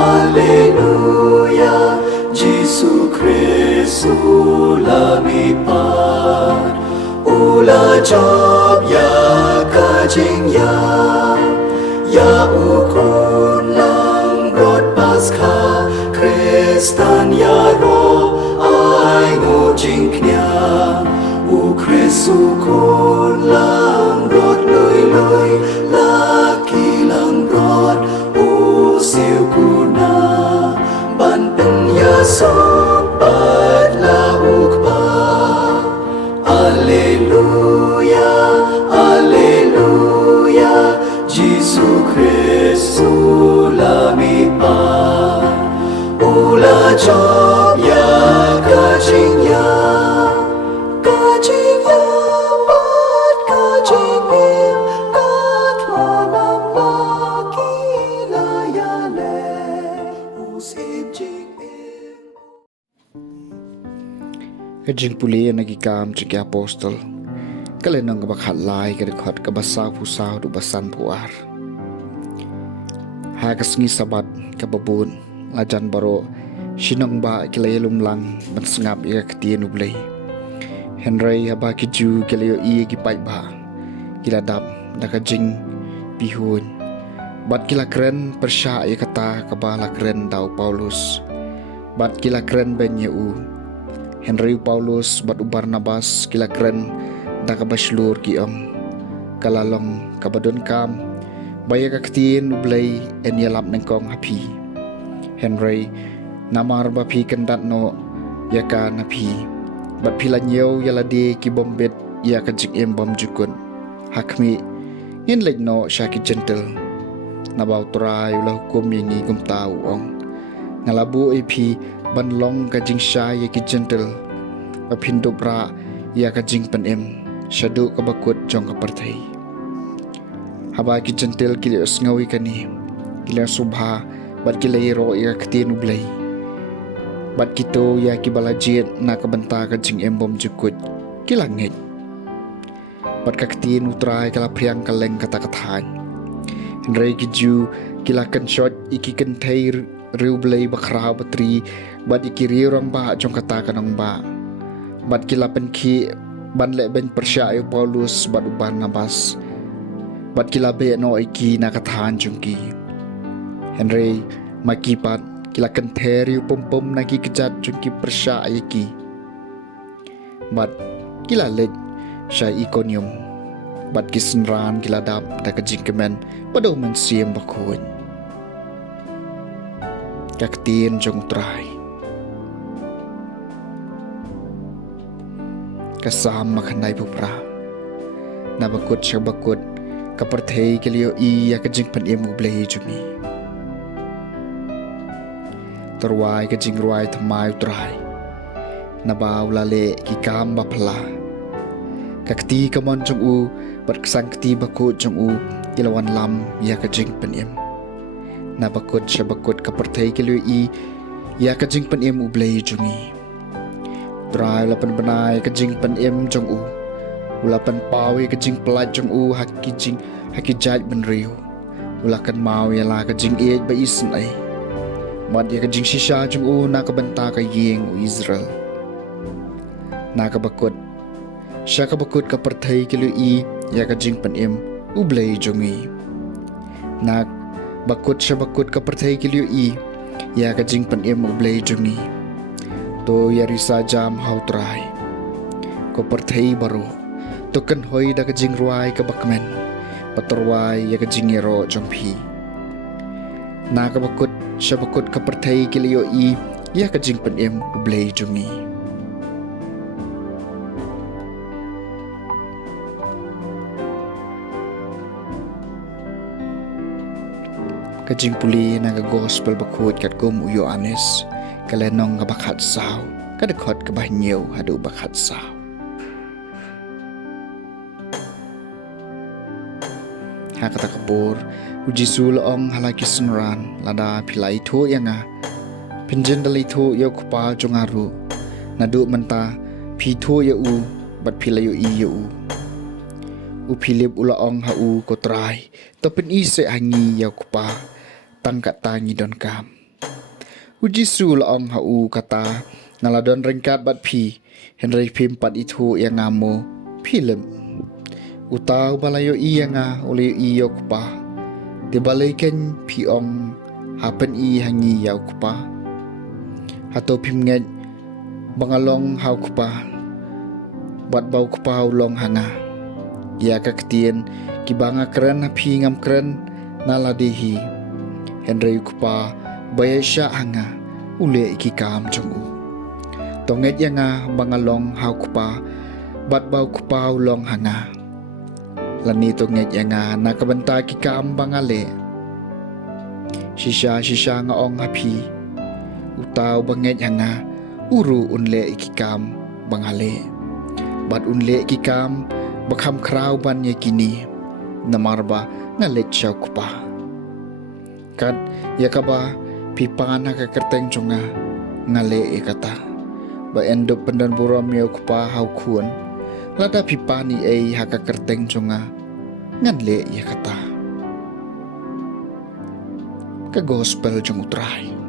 Alleluia, Gesù Cristo lumipad, ula job ya kajing ya ukun lang rod Paskha Kristan ya ro ai ngo jing knya u Kristu kun lang rod lui laki lang rod u siu kuna ban pen ya so pat la ukpa. Alleluia, Alleluia, Gesù Cristo lumipad, ula job ya kajing ya pat kajing im kat lanam laki layale usim jing im. Kajing puli yang nagikam cik apostol kalenong kabakhat lai kadikot kabasaw pusaw du basan puar hakas ngi sabat kababun lajan baro sinong ba kilay lumlang bansngap ika ketien ublay Henry haba kiju kilayo iya gipai ba kiladap nakajing bihun bat kila keren persya iya kata kabala keren daw Paulus bat kila keren ben u Henry Paulus bat Barnabas kila keren da kabaslur kiong kalalong kabadon kam baya kaktiin ublay en yalap nengkong hapi Henry namar bapi kendat no yaka napi bat pilanyo yalade ki bombet ya kajik em bom jukun hakmi in lek no syaki gentle nabaw turay ulah hukum yengi gumtaw ong ngalabu epi banlong kajing syai ki gentle bapindo pra ya kajing panem syadu kabakut jong kapartai haba ki gentle kili usngawi kani kila subha bat kilairo ya katin ublay bat kito ya ki balajit na kabanta kajing embom jukut kilangit bat kaktin utray kala priang kaleng kata-kataan Henry kiju kila kanshot iki kentay riublay bakra batri bat ikirirang ba jong kata kanang ba bat kila penki banle ben persya ayo Paulus bat Barnabas bat kila be no iki nakatahan jungki Henry makipat kila kenteri pom nagi kejat jungki persya ayaki bat kila lek syai ikonium bat kisenran kila dap da kejingkemen padaw men siem bakun kaktin jong try kasam makanay pupra nabakut siya bakut kapartay kiliyo iya kajing panim ublay jumi terway kajing ruay tamay utray nabaw lale kikam bapala kakti kamon jong u bat kasangkti bakut jong u kilawan lam iya kajing panim nabakut siya bakut kapartay kiliyo iya kajing panim ublay jumi Try lapan benai kajing pan em jong u ulapan pawi kajing pelat jong u hakijat ben riu ulakan mau ya la kajing e ba isen ai mad ya kajing shisha jong u na kabanta ka yeng u Israel na kabakut sya kabakut kapartay kilo ya kajing pan em ublay jong i na bakut sya bakut kapartay kilo ya kajing pan em ublay jong i to yari sajam hautrai ko perthai baru to kan hoi da kajing ruai ka bakmen patorwai ya kajing yero jongpi na ka bakut syabakut ka perthai kiliyo ya kajing panem ublay jongi kajing puli na ka gospel bakut kat gum uyo anis kalenong nga bakhat saw kadakot kabahnyew hadu bakhat saw hakata kapur uji sulong halaki sunran lada pilai thu yanga pinjen dali thu yo kupa jongaru nadu menta pi thu ya u bat pilayo i ya u pilip ulaong ha u kotrai topin ise hangi ya kupa tang kata ngidon kam uji sul ong hau kata ngaladon rengkat bat pi henry pim pat itu yang ngamo film utau balayo iya nga ule iyo kupa dibalaikan pi ong hapen i hangi yau kupa atau pim nget bangalong hau kupa bat bau kupa ulong hanga ya kaktian kibanga keren pi ngam keren naladehi henry kupa bayasya hanga ule ikikam chungu tonget yanga bangalong hau kupa bat bau kupa ulong hanga lani tonget yanga nakabanta kikam bangale shisha nga ong hapi utaw banget hanga uru unle ikikam bangale bat unle ikikam bakham kraw ban yakini namarba ngalet siya kupa kad yakaba pipana ka kerteng chunga ngale ikata ba endo pendan buram yo kupa hau kun lada pipani ei haka kerteng chunga nganle yakata ka gospel chung utrai